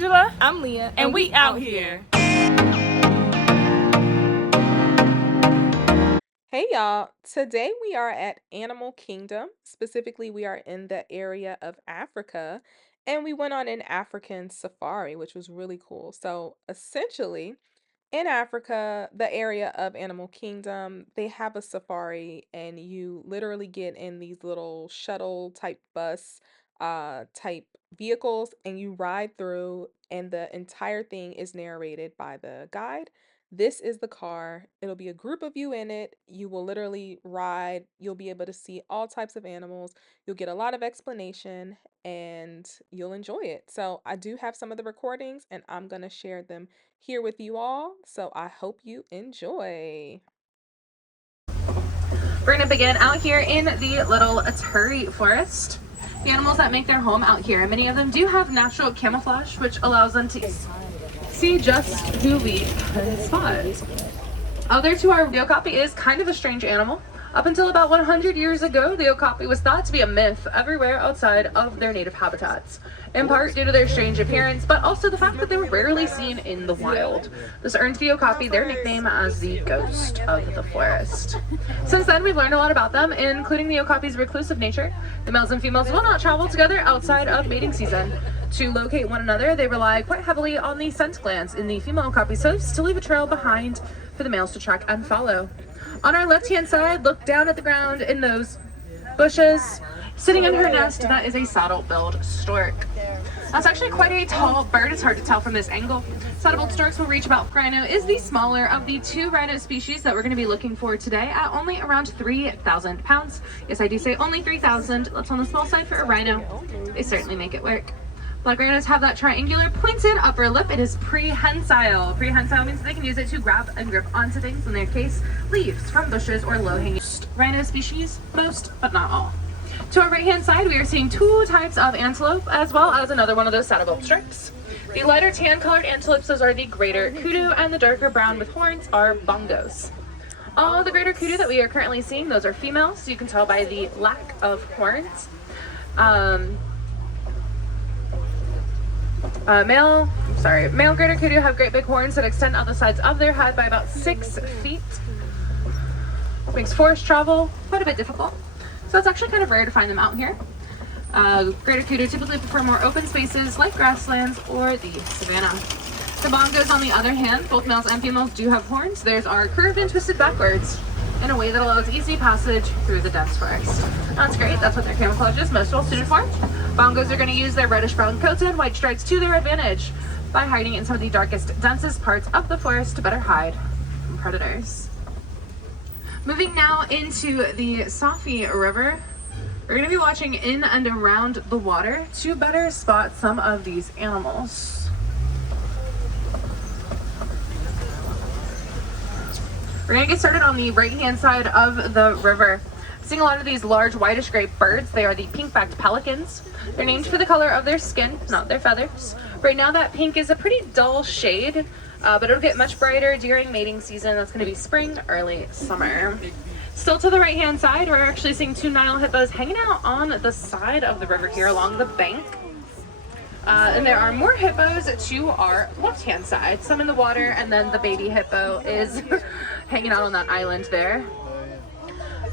Angela. I'm Leah. And we out here. Hey y'all. Today we are at Animal Kingdom. Specifically, we are in the area of Africa and we went on an African safari, which was really cool. So, essentially, in Africa, the area of Animal Kingdom, they have a safari and you literally get in these little shuttle type bus type vehicles and you ride through and the entire thing is narrated by the guide. This is the car. It'll be a group of you in it. You will literally ride. You'll be able to see all types of animals. You'll get a lot of explanation and you'll enjoy it. So, I do have some of the recordings and I'm going to share them here with you all. So I hope you enjoy. We're going to begin out here in the little Aturi forest. The animals that make their home out here, many of them do have natural camouflage, which allows them to see just who we can spot. Other to our, the okapi is kind of a strange animal. Up until about 100 years ago, the okapi was thought to be a myth everywhere outside of their native habitats, in part due to their strange appearance, but also the fact that they were rarely seen in the wild. This earned the okapi their nickname as the ghost of the forest. Since then, we've learned a lot about them, including the okapi's reclusive nature. The males and females will not travel together outside of mating season. To locate one another, they rely quite heavily on the scent glands in the female okapi's hooves to leave a trail behind for the males to track and follow. On our left-hand side, look down at the ground in those bushes. Sitting in her nest, that is a saddle-billed stork. That's actually quite a tall bird. It's hard to tell from this angle. Saddle-billed storks will reach about. Rhino is the smaller of the two rhino species that we're going to be looking for today at only around 3,000 pounds. Yes, I do say only 3,000. That's on the small side for a rhino. They certainly make it work. Black rhinos have that triangular pointed upper lip. It is prehensile. Prehensile means they can use it to grab and grip onto things, in their case, leaves from bushes or low-hanging rhino species, most but not all. To our right-hand side, we are seeing two types of antelope, as well as another one of those saddle-billed storks. The lighter tan-colored antelopes, those are the greater kudu, and the darker brown with horns are bongos. All the greater kudu that we are currently seeing, those are females, so you can tell by the lack of horns. Male greater kudu have great big horns that extend out the sides of their head by about 6 feet. Makes forest travel quite a bit difficult. So it's actually kind of rare to find them out here. Greater kudu typically prefer more open spaces like grasslands or the savanna. The bongos, on the other hand, both males and females do have horns. Theirs are curved and twisted backwards in a way that allows easy passage through the dense forest. That's great. That's what their camouflage is most well suited for. Bongos are going to use their reddish-brown coats and white stripes to their advantage by hiding in some of the darkest, densest parts of the forest to better hide from predators. Moving now into the Safi River, we're going to be watching in and around the water to better spot some of these animals. We're going to get started on the right-hand side of the river. Seeing a lot of these large whitish gray birds. They are the pink-backed pelicans. They're named for the color of their skin, not their feathers. Right now that pink is a pretty dull shade, but it'll get much brighter during mating season. That's going to be spring, early summer. Still to the right-hand side, we're actually seeing two Nile hippos hanging out on the side of the river here along the bank. And there are more hippos to our left-hand side, some in the water, and then the baby hippo is hanging out on that island there.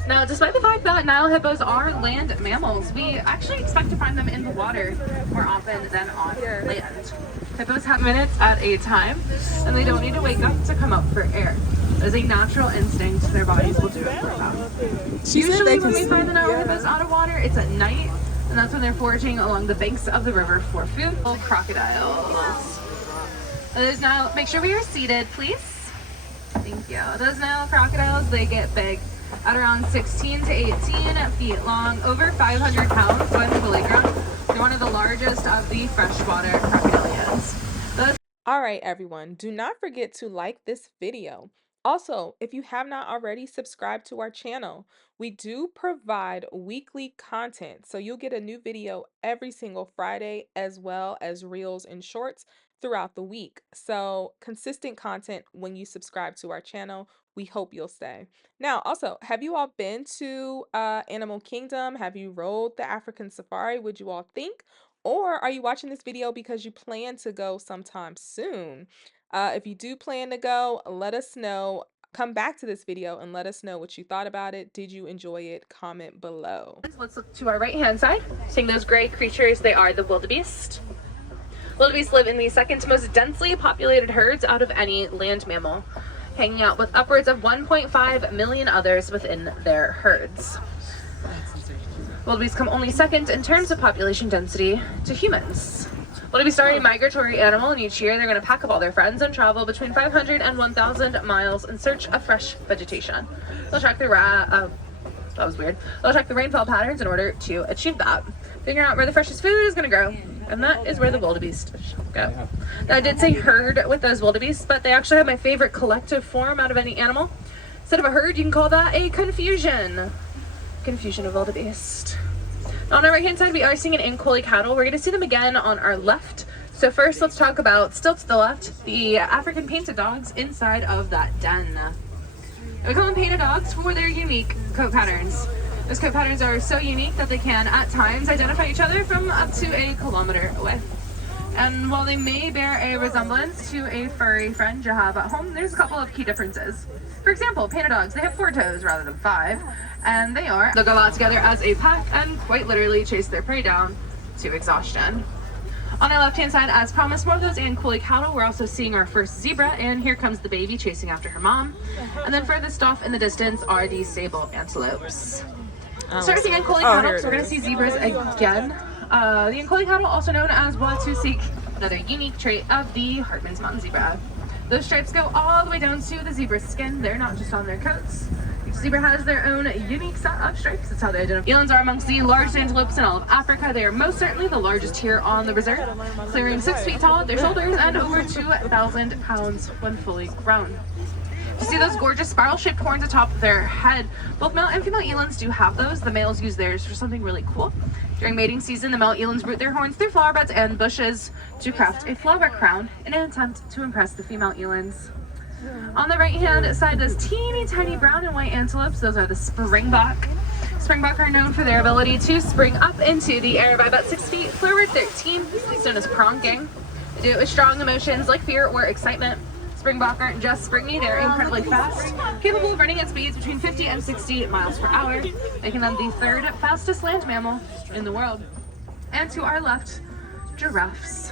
Now, despite the fact that Nile hippos are land mammals, we actually expect to find them in the water more often than on land. Hippos have minutes at a time, and they don't need to wake up to come up for air. As a natural instinct, their bodies will do it for them. Usually when we find the Nile hippos out of water, it's at night, and that's when they're foraging along the banks of the river for food. Crocodiles. Those Nile, make sure we are seated, please. Thank you. Those Nile crocodiles, they get big. At around 16 to 18 feet long, over 500 pounds when fully grown. They're one of the largest of the freshwater crocodilians. All right, everyone, do not forget to like this video. Also, if you have not already subscribed to our channel, we do provide weekly content. So you'll get a new video every single Friday, as well as reels and shorts throughout the week. So consistent content when you subscribe to our channel. We hope you'll stay. Now, also, have you all been to Animal Kingdom? Have you rode the African safari? Would you all think? Or are you watching this video because you plan to go sometime soon? If you do plan to go, let us know. Come back to this video and let us know what you thought about it. Did you enjoy it? Comment below. Let's look to our right hand side. Seeing those gray creatures, they are the wildebeest. Wildebeest live in the second most densely populated herds out of any land mammal, hanging out with upwards of 1.5 million others within their herds. Wildebeest come only second in terms of population density to humans. Wildebeest are a migratory animal, and each year they're going to pack up all their friends and travel between 500 and 1,000 miles in search of fresh vegetation. They'll track the that was weird. They'll check the rainfall patterns in order to achieve that. Figure out where the freshest food is going to grow, and that is where the wildebeest go. Now, I did say herd with those wildebeests, but they actually have my favorite collective form out of any animal. Instead of a herd, you can call that a confusion. Confusion of wildebeest. Now, on our right hand side, we are seeing an Ankole cattle. We're going to see them again on our left. So first, let's talk about, still to the left, the African painted dogs inside of that den. We call them painted dogs for their unique coat patterns. Those coat patterns are so unique that they can, at times, identify each other from up to a kilometer away. And while they may bear a resemblance to a furry friend you have at home, there's a couple of key differences. For example, painted dogs, they have 4 toes rather than 5, and they'll go out together as a pack and quite literally chase their prey down to exhaustion. On our left-hand side, as promised, more of those Ankole cattle. We're also seeing our first zebra, and here comes the baby chasing after her mom. And then furthest off in the distance are the sable antelopes. Starting with the Ankole cattle, so we're going to see zebras again. The Ankole cattle, also known as Watusi, another unique trait of the Hartmann's mountain zebra. Those stripes go all the way down to the zebra's skin. They're not just on their coats. Each zebra has their own unique set of stripes. That's how they identify. Elands are amongst the largest antelopes in all of Africa. They are most certainly the largest here on the reserve, clearing 6 feet tall at their shoulders and over 2,000 pounds when fully grown. You see those gorgeous spiral-shaped horns atop their head. Both male and female elands do have those. The males use theirs for something really cool. During mating season, the male elands root their horns through flower beds and bushes to craft a flower crown in an attempt to impress the female elands. On the right-hand side, those teeny tiny brown and white antelopes, those are the springbok. Springbok are known for their ability to spring up into the air by about 6 feet, forward 13, known as pronking. They do it with strong emotions like fear or excitement. Springbok aren't just springy, they're incredibly fast, capable of running at speeds between 50 and 60 miles per hour, making them the 3rd fastest land mammal in the world. And to our left, giraffes.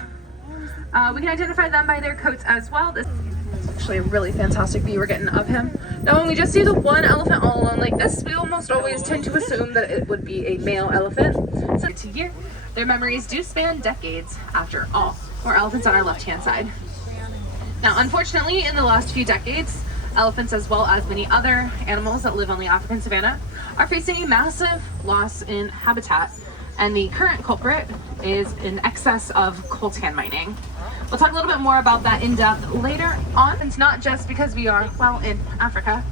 We can identify them by their coats as well. This is actually a really fantastic view we're getting of him. Now, when we just see the one elephant all alone like this, we almost always tend to assume that it would be a male elephant. So to year, their memories do span decades after all. More elephants on our left-hand side. Now, unfortunately, in the last few decades, elephants, as well as many other animals that live on the African savanna, are facing a massive loss in habitat, and the current culprit is in excess of coltan mining. We'll talk a little bit more about that in depth later on. It's not just because we are, well, in Africa.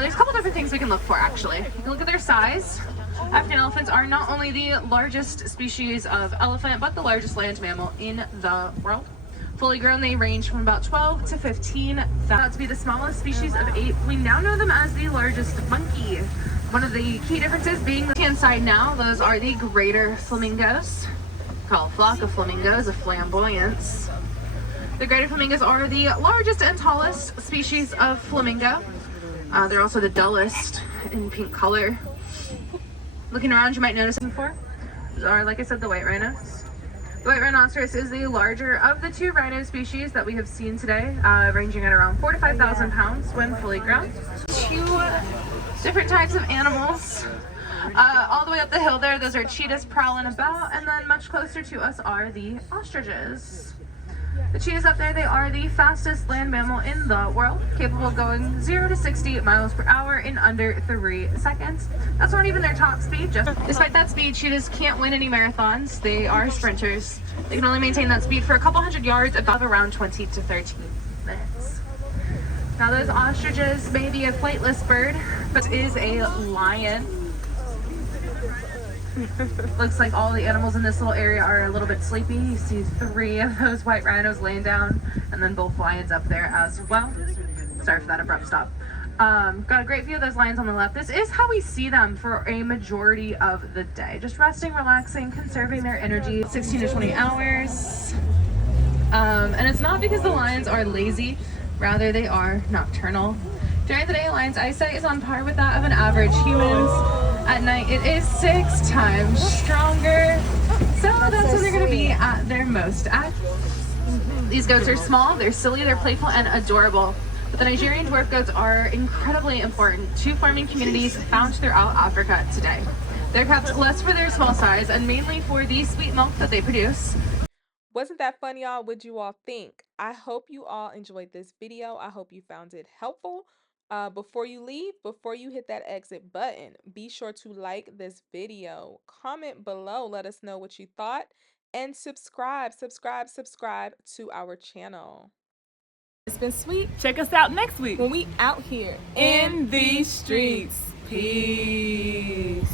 There's a couple different things we can look for, actually. You can look at their size. African elephants are not only the largest species of elephant, but the largest land mammal in the world. Fully grown, they range from about 12 to 15. That's to be the smallest species of ape. We now know them as the largest monkey. One of the key differences being the hand side now, those are the greater flamingos. Called flock of flamingos of flamboyance. The greater flamingos are the largest and tallest species of flamingo. They're also the dullest in pink color. Looking around, you might notice them before. These are, like I said, the white rhinos. The white rhinoceros is the larger of the 2 rhino species that we have seen today, ranging at around 4,000 to 5,000 pounds when fully grown. 2 different types of animals. All the way up the hill there, those are cheetahs prowling about, and then much closer to us are the ostriches. The cheetahs up there, they are the fastest land mammal in the world, capable of going 0 to 60 miles per hour in under 3 seconds. That's not even their top speed. Despite that speed, cheetahs can't win any marathons. They are sprinters. They can only maintain that speed for a couple hundred yards above around 20 to 30 minutes. Now, those ostriches may be a flightless bird, but is a lion. Looks like all the animals in this little area are a little bit sleepy. You see 3 of those white rhinos laying down, and then both lions up there as well. Sorry for that abrupt stop. Got a great view of those lions on the left. This is how we see them for a majority of the day. Just resting, relaxing, conserving their energy. 16 to 20 hours. And it's not because the lions are lazy, rather they are nocturnal. During the day, a lion's eyesight is on par with that of an average human's. At night, it is 6 times stronger. So that's when they're gonna be at their most active. These goats are small, they're silly, they're playful, and adorable. But the Nigerian dwarf goats are incredibly important to farming communities found throughout Africa today. They're kept less for their small size and mainly for the sweet milk that they produce. Wasn't that fun, y'all? What'd you all think? I hope you all enjoyed this video. I hope you found it helpful. Before you leave, before you hit that exit button, be sure to like this video, comment below, let us know what you thought, and subscribe to our channel. It's been sweet. Check us out next week When we out here in these streets. Peace.